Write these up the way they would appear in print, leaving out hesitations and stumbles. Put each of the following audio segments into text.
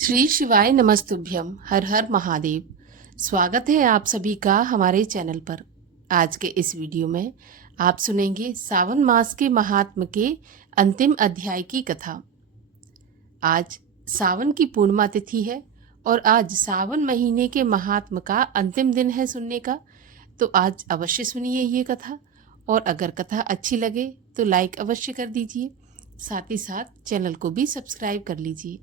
श्री शिवाय नमस्तुभ्यम। हर हर महादेव। स्वागत है आप सभी का हमारे चैनल पर। आज के इस वीडियो में आप सुनेंगे सावन मास के महात्म के अंतिम अध्याय की कथा। आज सावन की पूर्णिमा तिथि है और आज सावन महीने के महात्म का अंतिम दिन है सुनने का। तो आज अवश्य सुनिए ये कथा, और अगर कथा अच्छी लगे तो लाइक अवश्य कर दीजिए, साथ ही साथ चैनल को भी सब्सक्राइब कर लीजिए।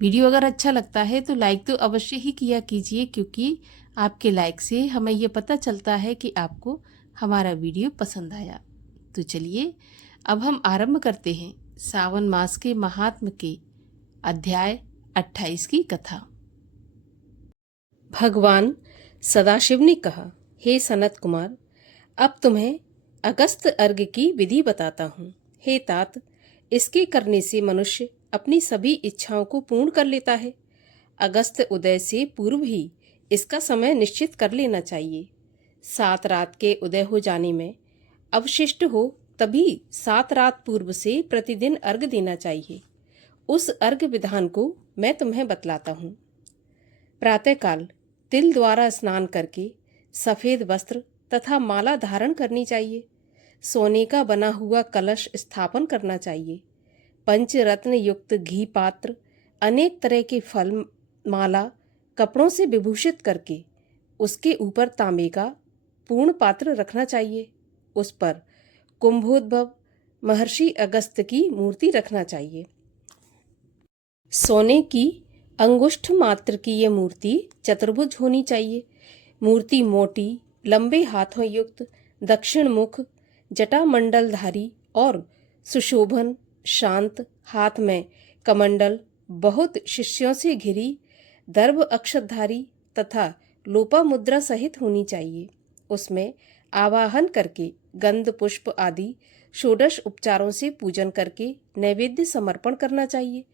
वीडियो अगर अच्छा लगता है तो लाइक तो अवश्य ही किया कीजिए, क्योंकि आपके लाइक से हमें ये पता चलता है कि आपको हमारा वीडियो पसंद आया। तो चलिए अब हम आरंभ करते हैं सावन मास के महात्म के अध्याय 28 की कथा। भगवान सदाशिव ने कहा, हे सनत कुमार, अब तुम्हें अगस्त अर्घ्य की विधि बताता हूँ। हे तात, इसके करने से मनुष्य अपनी सभी इच्छाओं को पूर्ण कर लेता है। अगस्त उदय से पूर्व ही इसका समय निश्चित कर लेना चाहिए। 7 रात के उदय हो जाने में अवशिष्ट हो तभी 7 रात पूर्व से प्रतिदिन अर्घ्य देना चाहिए। उस अर्घ्य विधान को मैं तुम्हें बतलाता हूँ। प्रातःकाल तिल द्वारा स्नान करके सफेद वस्त्र तथा माला धारण करनी चाहिए। सोने का बना हुआ कलश स्थापन करना चाहिए। पंचरत्न युक्त घी पात्र, अनेक तरह के फल, माला कपड़ों से विभूषित करके उसके ऊपर तांबे का पूर्ण पात्र रखना चाहिए। उस पर कुंभोद्भव महर्षि अगस्त की मूर्ति रखना चाहिए। सोने की अंगुष्ठ मात्र की यह मूर्ति चतुर्भुज होनी चाहिए। मूर्ति मोटी, लंबे हाथों युक्त, दक्षिण मुख, जटामंडलधारी और सुशोभन, शांत, हाथ में कमंडल, बहुत शिष्यों से घिरी, दर्भ अक्षतधारी तथा लोपा मुद्रा सहित होनी चाहिए। उसमें आवाहन करके गंध पुष्प आदि षोडश उपचारों से पूजन करके नैवेद्य समर्पण करना चाहिए।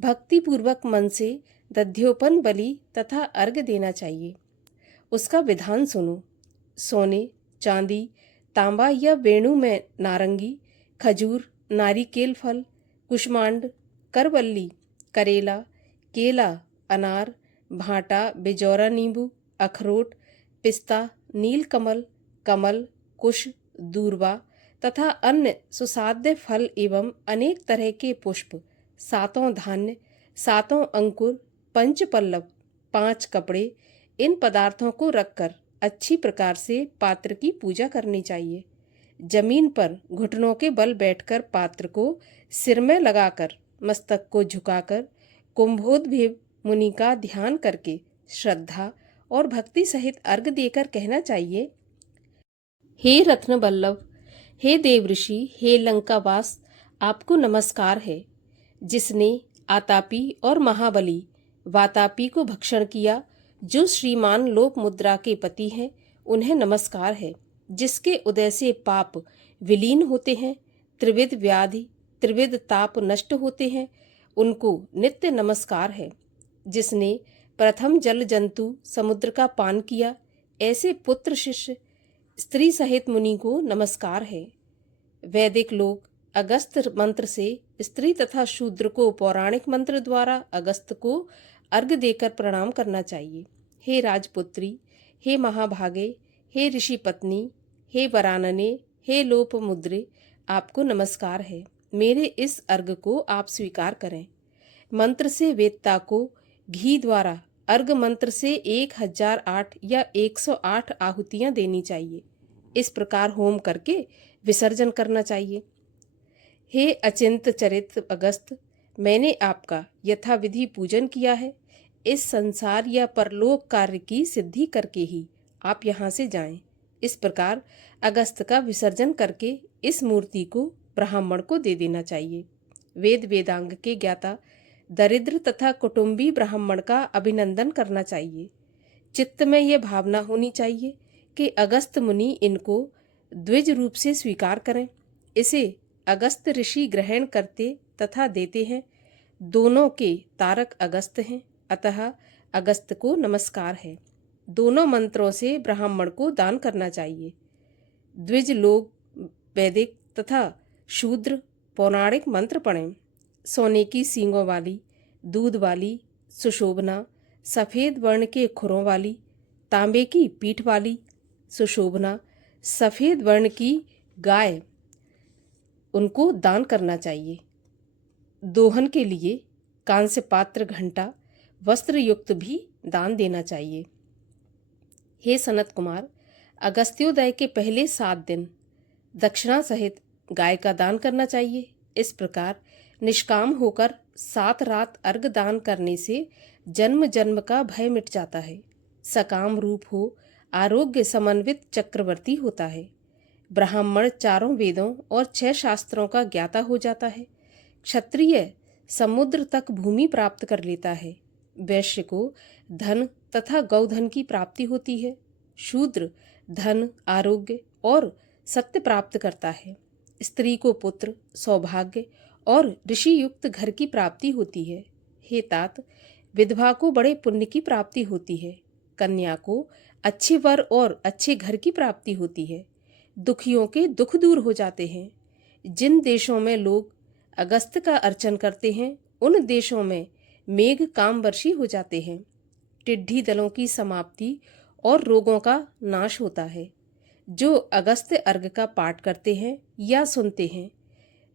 भक्ति पूर्वक मन से दध्योपन बलि तथा अर्घ्य देना चाहिए। उसका विधान सुनो। सोने, चांदी, तांबा या वेणु में नारंगी, खजूर, नारिकेल फल, कुष्मांड, करवल्ली, करेला, केला, अनार, भाटा, बिजौरा नींबू, अखरोट, पिस्ता, नीलकमल, कमल, कुश, दूर्वा तथा अन्य सुसाध्य फल एवं अनेक तरह के पुष्प, 7 धान्य, 7 अंकुर, 5 पल्लव, 5 कपड़े, इन पदार्थों को रखकर अच्छी प्रकार से पात्र की पूजा करनी चाहिए। जमीन पर घुटनों के बल बैठकर पात्र को सिर में लगाकर मस्तक को झुकाकर कुंभोद्भव मुनि का ध्यान करके श्रद्धा और भक्ति सहित अर्घ्य देकर कहना चाहिए, हे रत्न वल्लभ, हे देवऋषि, हे लंकावास, आपको नमस्कार है। जिसने आतापी और महाबली वातापी को भक्षण किया, जो श्रीमान लोक मुद्रा के पति हैं, उन्हें नमस्कार है। जिसके उदय से पाप विलीन होते हैं, त्रिविध व्याधि, त्रिविध ताप नष्ट होते हैं, उनको नित्य नमस्कार है। जिसने प्रथम जल जंतु समुद्र का पान किया, ऐसे पुत्र शिष्य स्त्री सहित मुनि को नमस्कार है। वैदिक लोग अगस्त मंत्र से स्त्री तथा शूद्र को पौराणिक मंत्र द्वारा अगस्त को अर्घ्य देकर प्रणाम करना चाहिए। हे राजपुत्री, हे महाभागे, हे ऋषि पत्नी, हे वरानने, हे लोपमुद्रे, आपको नमस्कार है। मेरे इस अर्घ्य को आप स्वीकार करें। मंत्र से वेदता को घी द्वारा अर्घ मंत्र से 1008 या 108 आहुतियां देनी चाहिए। इस प्रकार होम करके विसर्जन करना चाहिए। हे अचिंत चरित्र अगस्त, मैंने आपका यथाविधि पूजन किया है। इस संसार या परलोक कार्य की सिद्धि करके ही आप यहाँ से जाएं। इस प्रकार अगस्त का विसर्जन करके इस मूर्ति को ब्राह्मण को दे देना चाहिए। वेद वेदांग के ज्ञाता दरिद्र तथा कुटुंबी ब्राह्मण का अभिनंदन करना चाहिए। चित्त में यह भावना होनी चाहिए कि अगस्त मुनि इनको द्विज रूप से स्वीकार करें। इसे अगस्त ऋषि ग्रहण करते तथा देते हैं। दोनों के तारक अगस्त हैं, अतः अगस्त को नमस्कार है। दोनों मंत्रों से ब्राह्मण को दान करना चाहिए। द्विज लोग वैदिक तथा शूद्र पौराणिक मंत्र पढ़ें। सोने की सींगों वाली, दूध वाली, सुशोभना, सफ़ेद वर्ण के खुरों वाली, तांबे की पीठ वाली, सुशोभना, सफ़ेद वर्ण की गाय, उनको दान करना चाहिए। दोहन के लिए कांस्य पात्र, घंटा, वस्त्र युक्त भी दान देना चाहिए। हे सनत कुमार, अगस्त्योदय के पहले 7 दिन दक्षिणा सहित गाय का दान करना चाहिए। इस प्रकार निष्काम होकर 7 रात अर्घ दान करने से जन्म जन्म का भय मिट जाता है। सकाम रूप हो, आरोग्य समन्वित चक्रवर्ती होता है। ब्राह्मण 4 वेदों और 6 शास्त्रों का ज्ञाता हो जाता है। क्षत्रिय समुद्र तक भूमि प्राप्त कर लेता है। वैश्य को धन तथा गौधन की प्राप्ति होती है। शूद्र धन, आरोग्य और सत्य प्राप्त करता है। स्त्री को पुत्र, सौभाग्य और ऋषि युक्त घर की प्राप्ति होती है। हे तात, विधवा को बड़े पुण्य की प्राप्ति होती है। कन्या को अच्छे वर और अच्छे घर की प्राप्ति होती है। दुखियों के दुख दूर हो जाते हैं। जिन देशों में लोग अगस्त का अर्चन करते हैं, उन देशों में मेघ कामवर्षी हो जाते हैं। टिड्डी दलों की समाप्ति और रोगों का नाश होता है। जो अगस्त्य अर्घ का पाठ करते हैं या सुनते हैं,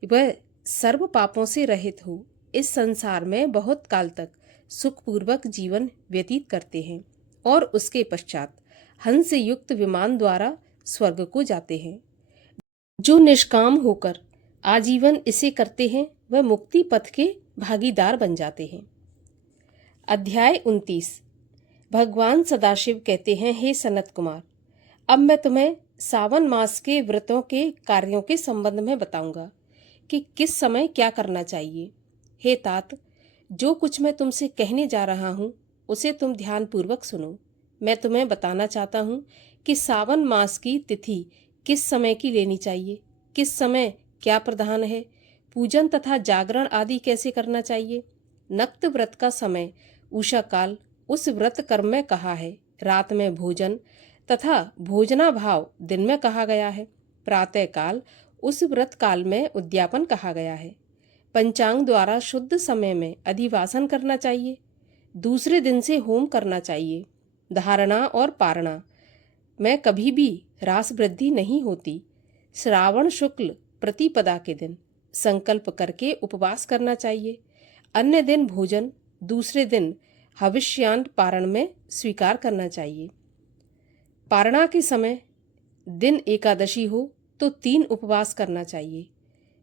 वह सर्व पापों से रहित हो इस संसार में बहुत काल तक सुखपूर्वक जीवन व्यतीत करते हैं और उसके पश्चात हंस से युक्त विमान द्वारा स्वर्ग को जाते हैं। जो निष्काम होकर आजीवन इसे करते हैं, वह मुक्ति पथ के भागीदार बन जाते हैं। अध्याय 29। भगवान सदाशिव कहते हैं, हे सनत कुमार, अब मैं तुम्हें सावन मास के व्रतों के कार्यों के संबंध में बताऊंगा कि किस समय क्या करना चाहिए। हे तात, जो कुछ मैं तुमसे कहने जा रहा हूँ उसे तुम ध्यानपूर्वक सुनो। मैं तुम्हें बताना चाहता हूँ कि सावन मास की तिथि किस समय की लेनी चाहिए, किस समय क्या प्रधान है, पूजन तथा जागरण आदि कैसे करना चाहिए। नक्त व्रत का समय उषा काल उस व्रत कर्म में कहा है। रात में भोजन तथा भोजनाभाव दिन में कहा गया है। प्रातः काल उस व्रत काल में उद्यापन कहा गया है। पंचांग द्वारा शुद्ध समय में अधिवासन करना चाहिए। दूसरे दिन से होम करना चाहिए। धारणा और पारणा में कभी भी रास वृद्धि नहीं होती। श्रावण शुक्ल प्रतिपदा के दिन संकल्प करके उपवास करना चाहिए। अन्य दिन भोजन, दूसरे दिन हविष्यान्न पारण में स्वीकार करना चाहिए। पारणा के समय दिन एकादशी हो तो 3 उपवास करना चाहिए।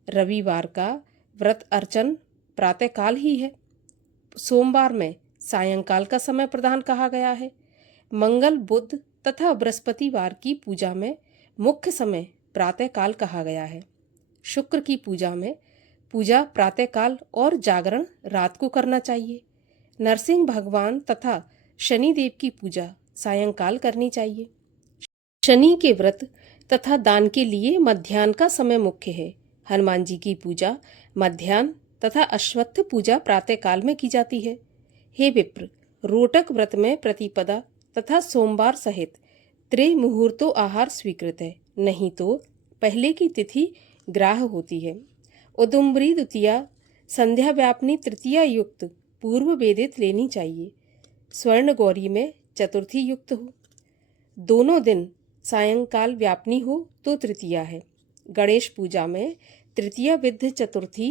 रविवार का व्रत अर्चन प्रातःकाल ही है। सोमवार में सायंकाल का समय प्रधान कहा गया है। मंगल, बुध तथा बृहस्पतिवार की पूजा में मुख्य समय प्रातःकाल कहा गया है। शुक्र की पूजा में पूजा प्रातःकाल और जागरण रात को करना चाहिए। नरसिंह भगवान तथा शनिदेव की पूजा सायंकाल करनी चाहिए। शनि के व्रत तथा दान के लिए मध्याह्न का समय मुख्य है। हनुमान जी की पूजा मध्याह्न तथा अश्वत्थ पूजा प्रातःकाल में की जाती है। हे विप्र, रोटक व्रत में प्रतिपदा तथा सोमवार सहित त्रिमुहूर्तो आहार स्वीकृत है, नहीं तो पहले की तिथि ग्राह होती है। उदुम्बरी द्वितीया, संध्या व्यापनी तृतीया युक्त पूर्व वेदित लेनी चाहिए। स्वर्ण गौरी में चतुर्थी युक्त हो। दोनों दिन सायंकाल व्यापनी हो तो तृतीया है। गणेश पूजा में तृतीया विद्ध चतुर्थी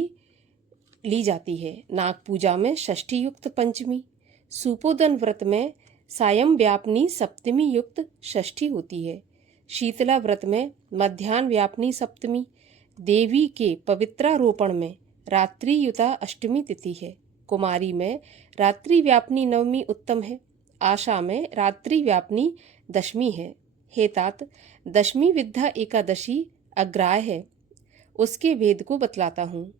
ली जाती है। नाग पूजा में षष्ठी युक्त पंचमी। सुपोदन व्रत में सायं व्यापनी सप्तमी युक्त षष्ठी होती है। शीतला व्रत में मध्याह्न व्यापनी सप्तमी। देवी के पवित्रारोपण में रात्रि युता अष्टमी तिथि है। कुमारी में रात्रि व्यापनी नवमी उत्तम है। आशा में रात्रि व्यापनी दशमी है। हे तात, दशमी विद्या एकादशी अग्राह्य है। उसके वेद को बतलाता हूँ।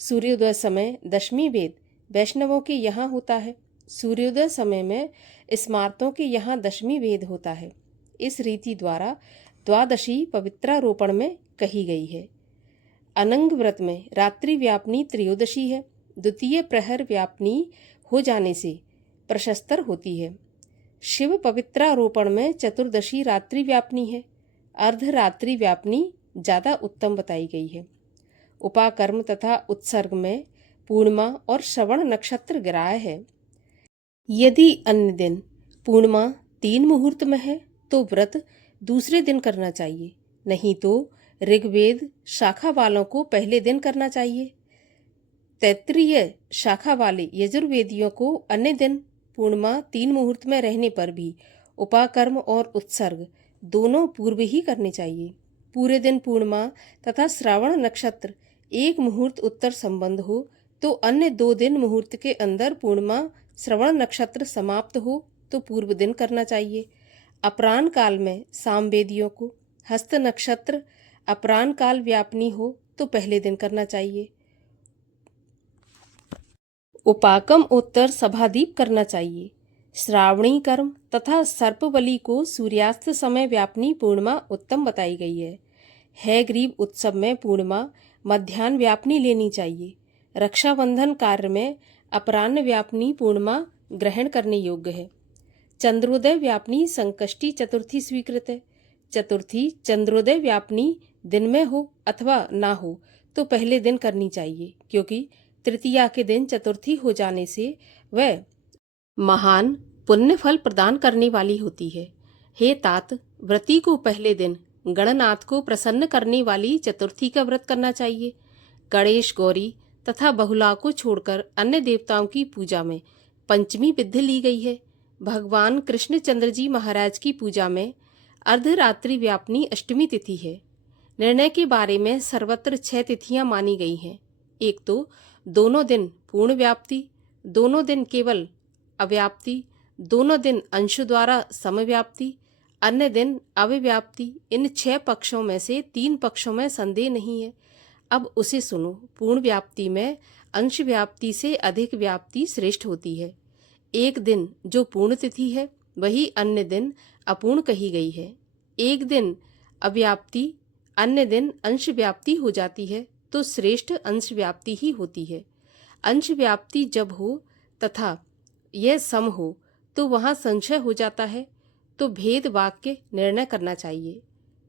सूर्योदय समय दशमी वेद वैष्णवों के यहाँ होता है। सूर्योदय समय में स्मार्तों के यहाँ दशमी वेद होता है। इस रीति द्वारा द्वादशी पवित्रारोपण में कही गई है। अनंग व्रत में रात्रि व्यापनी त्रयोदशी है। द्वितीय प्रहर व्यापनी हो जाने से प्रशस्तर होती है। शिव पवित्रारोपण में चतुर्दशी रात्रि व्यापनी है। अर्धरात्रि व्यापनी ज्यादा उत्तम बताई गई है। उपाकर्म तथा उत्सर्ग में पूर्णिमा और श्रवण नक्षत्र ग्राह्य है। यदि अन्य दिन पूर्णिमा 3 मुहूर्त में है तो व्रत दूसरे दिन करना चाहिए, नहीं तो ऋग्वेद शाखा वालों को पहले दिन करना चाहिए। तैत्तिरीय शाखा वाले यजुर्वेदियों को अन्य दिन पूर्णिमा 3 मुहूर्त में रहने पर भी उपाकर्म और उत्सर्ग दोनों पूर्व ही करने चाहिए। पूरे दिन पूर्णिमा तथा श्रावण नक्षत्र एक मुहूर्त उत्तर संबंध हो तो अन्य 2 दिन मुहूर्त के अंदर पूर्णिमा श्रवण नक्षत्र समाप्त हो तो पूर्व दिन करना चाहिए। अपराह्न काल में सामवेदियों को हस्त नक्षत्र अपराह्न काल व्यापनी हो तो पहले दिन करना चाहिए। उपाकम उत्तर सभादीप करना चाहिए। श्रावणी कर्म तथा सर्पबलि को सूर्यास्त समय व्यापनी पूर्णिमा उत्तम बताई गई है ग्रीब उत्सव में पूर्णिमा मध्याह्न व्यापनी लेनी चाहिए। रक्षाबंधन कार्य में अपराह्न व्यापनी पूर्णिमा ग्रहण करने योग्य है। चंद्रोदय व्यापनी संकष्टी चतुर्थी स्वीकृत है। चतुर्थी चंद्रोदय व्यापनी दिन में हो अथवा ना हो तो पहले दिन करनी चाहिए, क्योंकि तृतीया के दिन चतुर्थी हो जाने से वह महान पुण्य फल प्रदान करने वाली होती है। हे तात, व्रती को पहले दिन गणनाथ को प्रसन्न करने वाली चतुर्थी का व्रत करना चाहिए। गणेश, गौरी तथा बहुला को छोड़कर अन्य देवताओं की पूजा में पंचमी विधि ली गई है। भगवान कृष्णचंद्र जी महाराज की पूजा में अर्धरात्रि व्यापनी अष्टमी तिथि है। निर्णय के बारे में सर्वत्र 6 तिथियां मानी गई हैं। एक तो दोनों दिन पूर्ण व्याप्ति, दोनों दिन केवल अव्याप्ति, दोनों दिन अंश द्वारा समव्याप्ति, अन्य दिन अव्याप्ति। इन 6 पक्षों में से 3 पक्षों में संदेह नहीं है। अब उसे सुनो। पूर्ण व्याप्ति में अंश व्याप्ति से अधिक व्याप्ति श्रेष्ठ होती है। एक दिन जो पूर्ण तिथि है वही अन्य दिन अपूर्ण कही गई है। एक दिन अव्याप्ति अन्य दिन अंश व्याप्ति हो जाती है तो श्रेष्ठ अंश व्याप्ति ही होती है। अंश व्याप्ति जब हो तथा यह सम हो तो वहाँ संशय हो जाता है, तो भेद वाक्य निर्णय करना चाहिए।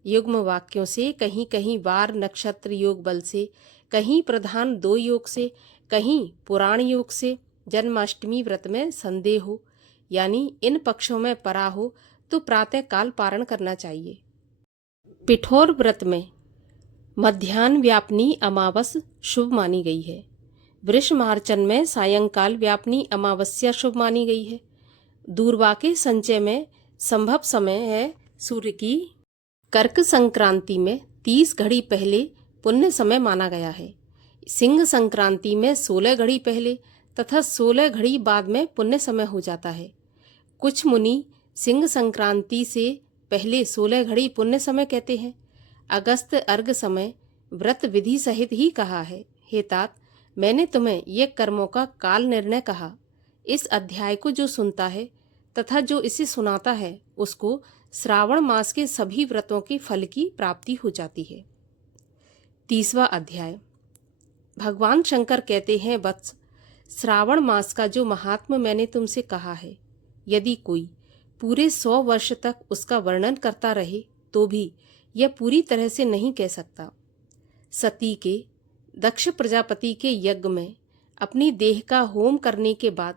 युग्म वाक्यों से कहीं कहीं वार नक्षत्र योग बल से, कहीं प्रधान 2 योग से, कहीं पुराण योग से जन्माष्टमी व्रत में संदेह हो, यानी इन पक्षों में परा हो तो प्रातः काल पारण करना चाहिए। पिठोर व्रत में मध्याह्न व्यापनी अमावस शुभ मानी गई है। वृष मार्चन में सायंकाल व्यापनी अमावस्या शुभ मानी गई है। दूरवा के संचय में संभव समय है सूर्य की। कर्क संक्रांति में 30 घड़ी पहले पुण्य समय माना गया है। सिंह संक्रांति में 16 घड़ी पहले तथा 16 घड़ी बाद में पुण्य समय हो जाता है। कुछ मुनि सिंह संक्रांति से पहले 16 घड़ी पुण्य समय कहते हैं। अगस्त अर्घ समय व्रत विधि सहित ही कहा है। हे तात, मैंने तुम्हें ये कर्मों का काल निर्णय कहा। इस अध्याय को जो सुनता है तथा जो इसे सुनाता है उसको श्रावण मास के सभी व्रतों के फल की प्राप्ति हो जाती है। 30वां अध्याय। भगवान शंकर कहते हैं, वत्स, श्रावण मास का जो महात्म्य मैंने तुमसे कहा है, यदि कोई पूरे 100 वर्ष तक उसका वर्णन करता रहे तो भी यह पूरी तरह से नहीं कह सकता। सती के दक्ष प्रजापति के यज्ञ में अपनी देह का होम करने के बाद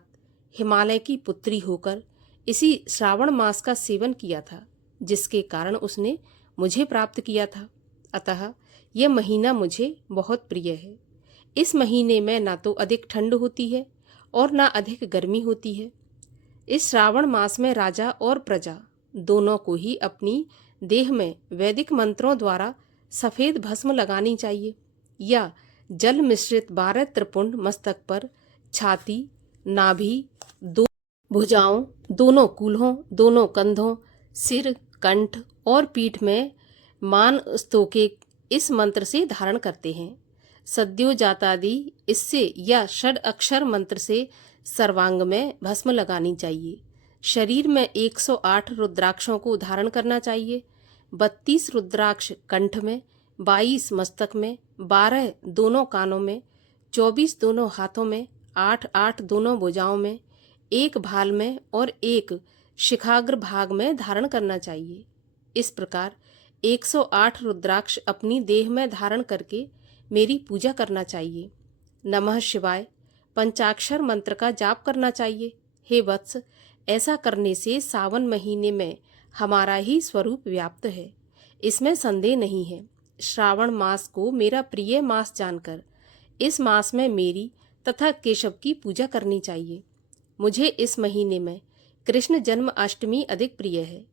हिमालय की पुत्री होकर इसी श्रावण मास का सेवन किया था, जिसके कारण उसने मुझे प्राप्त किया था। अतः यह महीना मुझे बहुत प्रिय है। इस महीने में ना तो अधिक ठंड होती है और ना अधिक गर्मी होती है। इस श्रावण मास में राजा और प्रजा दोनों को ही अपनी देह में वैदिक मंत्रों द्वारा सफेद भस्म लगानी चाहिए या जल मिश्रित 12 त्रिपुंड मस्तक पर, छाती, नाभि, भुजाओं, दोनों कूल्हों, दोनों कंधों, सिर, कंठ और पीठ में मान स्तोके इस मंत्र से धारण करते हैं। सद्यो जातादि इससे या षड अक्षर मंत्र से सर्वांग में भस्म लगानी चाहिए। शरीर में 108 रुद्राक्षों को धारण करना चाहिए। 32 रुद्राक्ष कंठ में, 22 मस्तक में, 12 दोनों कानों में, 24 दोनों हाथों में, 8 दोनों भुजाओं में, 1 भाल में और 1 शिखाग्र भाग में धारण करना चाहिए। इस प्रकार 108 रुद्राक्ष अपनी देह में धारण करके मेरी पूजा करना चाहिए। नमः शिवाय पंचाक्षर मंत्र का जाप करना चाहिए। हे वत्स, ऐसा करने से सावन महीने में हमारा ही स्वरूप व्याप्त है, इसमें संदेह नहीं है। श्रावण मास को मेरा प्रिय मास जानकर इस मास में मेरी तथा केशव की पूजा करनी चाहिए। मुझे इस महीने में कृष्ण जन्माष्टमी अधिक प्रिय है।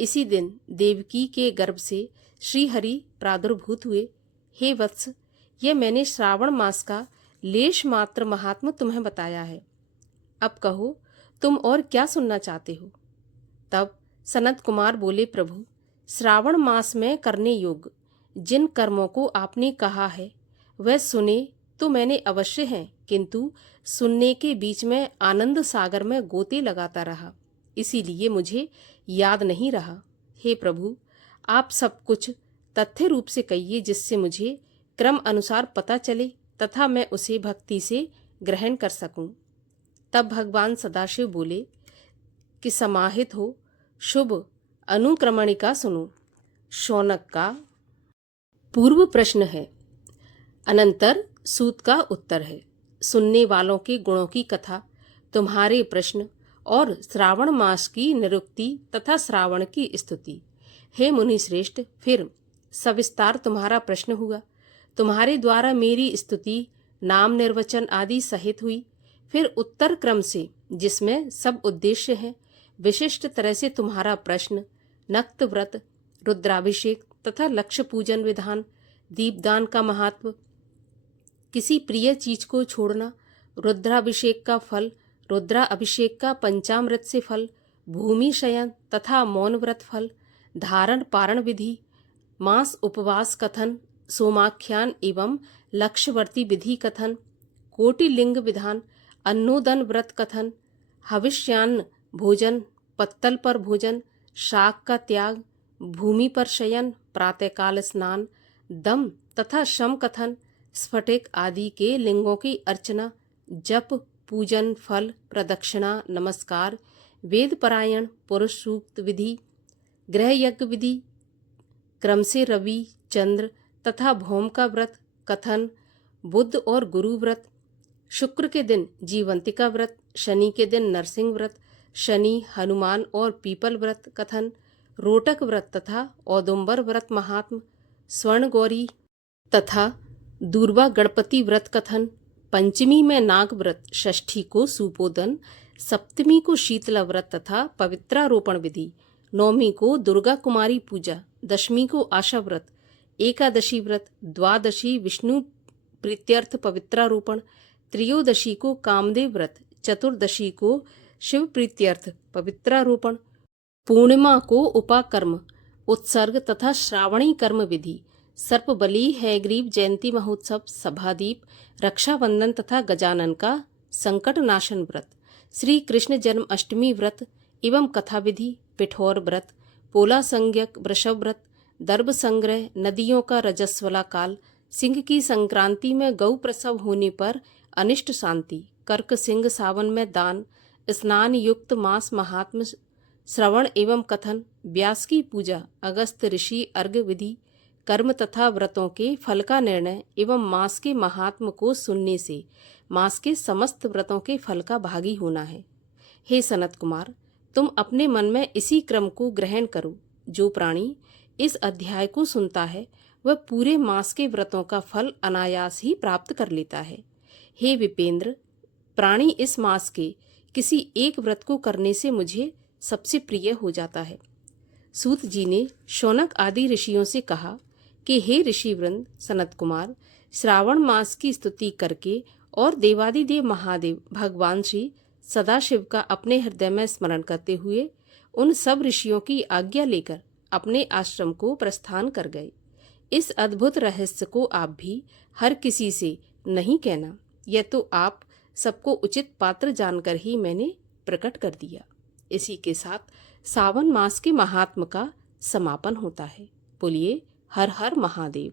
इसी दिन देवकी के गर्भ से श्री हरि प्रादुर्भूत हुए। हे वत्स, यह मैंने श्रावण मास का लेश मात्र महात्म तुम्हें बताया है। अब कहो, तुम और क्या सुनना चाहते हो? तब सनत कुमार बोले, प्रभु, श्रावण मास में करने योग्य जिन कर्मों को आपने कहा है वह सुने तो मैंने अवश्य हैं, किंतु सुनने के बीच में आनंद सागर में गोते लगाता रहा, इसीलिए मुझे याद नहीं रहा। हे प्रभु, आप सब कुछ तथ्य रूप से कहिए, जिससे मुझे क्रम अनुसार पता चले तथा मैं उसे भक्ति से ग्रहण कर सकूं। तब भगवान सदाशिव बोले कि समाहित हो, शुभ अनुक्रमणिका सुनो। शौनक का पूर्व प्रश्न है, अनंतर सूत का उत्तर है। सुनने वालों के गुणों की कथा, तुम्हारे प्रश्न और श्रावण मास की निरुक्ति तथा श्रावण की स्तुति। हे मुनि श्रेष्ठ, फिर सविस्तार तुम्हारा प्रश्न हुआ। तुम्हारे द्वारा मेरी स्तुति, नाम निर्वचन आदि सहित हुई। फिर उत्तर क्रम से, जिसमें सब उद्देश्य है, विशिष्ट तरह से तुम्हारा प्रश्न, नक्त व्रत, रुद्राभिषेक तथा लक्ष्य पूजन विधान, दीपदान का महत्व, किसी प्रिय चीज को छोड़ना, रुद्राभिषेक का फल, रुद्राभिषेक का पंचामृत से फल, भूमि शयन तथा मौन व्रत फल, धारण पारण विधि, मास उपवास कथन, सोमाख्यान एवं लक्ष्यवर्ती विधि कथन, कोटि लिंग विधान, अन्नोदन व्रत कथन, हविष्यान्न भोजन, पत्तल पर भोजन, शाक का त्याग, भूमि पर शयन, प्रातःकाल स्नान, दम तथा शम कथन, स्फटिक आदि के लिंगों की अर्चना, जप, पूजन, फल, प्रदक्षिणा, नमस्कार, वेद परायण, पुरुष सूक्त विधि, गृह यज्ञ विधि, क्रम से रवि, चंद्र तथा भौम का व्रत कथन, बुध और गुरु व्रत, शुक्र के दिन जीवंतिका व्रत, शनि के दिन नरसिंह व्रत, शनि, हनुमान और पीपल व्रत कथन, रोटक व्रत तथा औदुंबर व्रत महात्म, स्वर्ण गौरी तथा दूर्वा गणपति व्रत कथन, पंचमी में नाग व्रत, षष्ठी को सुपोदन, सप्तमी को शीतला व्रत तथा पवित्रारोपण विधि, नौमी को दुर्गा कुमारी पूजा, दशमी को आशा व्रत, एकादशी व्रत, द्वादशी विष्णु प्रीत्यर्थ पवित्रारोपण, त्रयोदशी को कामदेव व्रत, चतुर्दशी को शिव प्रीत्यर्थ पवित्रारोपण, पूर्णिमा को उपाकर्म, उत्सर्ग तथा श्रावणी कर्म विधि, सर्प बलि, हैग्रीव जयंती महोत्सव, सभादीप, रक्षाबंधन तथा गजानन का संकट नाशन व्रत, श्री कृष्ण जन्माष्टमी व्रत एवं कथा विधि, पिठौर व्रत, पोला संज्ञक वृषभ व्रत, दर्भ संग्रह, नदियों का रजस्वला काल, सिंह की संक्रांति में गौ प्रसव होने पर अनिष्ट शांति, कर्क सिंह सावन में दान, स्नान युक्त मास महात्म, श्रवण एवं कथन, व्यास की पूजा, अगस्त ऋषि अर्घ्य विधि, कर्म तथा व्रतों के फल का निर्णय एवं मास के महात्म को सुनने से मास के समस्त व्रतों के फल का भागी होना है। हे सनत कुमार, तुम अपने मन में इसी क्रम को ग्रहण करो। जो प्राणी इस अध्याय को सुनता है वह पूरे मास के व्रतों का फल अनायास ही प्राप्त कर लेता है। हे विपेंद्र, प्राणी इस मास के किसी एक व्रत को करने से मुझे सबसे प्रिय हो जाता है। सूत जी ने शौनक आदि ऋषियों से कहा कि हे ऋषि वृंद, सनत कुमार, श्रावण मास की स्तुति करके और देवादिदेव महादेव भगवान श्री सदाशिव का अपने हृदय में स्मरण करते हुए उन सब ऋषियों की आज्ञा लेकर अपने आश्रम को प्रस्थान कर गए। इस अद्भुत रहस्य को आप भी हर किसी से नहीं कहना, यह तो आप सबको उचित पात्र जानकर ही मैंने प्रकट कर दिया। इसी के साथ सावन मास के महात्म का समापन होता है। बोलिए हर हर महादेव।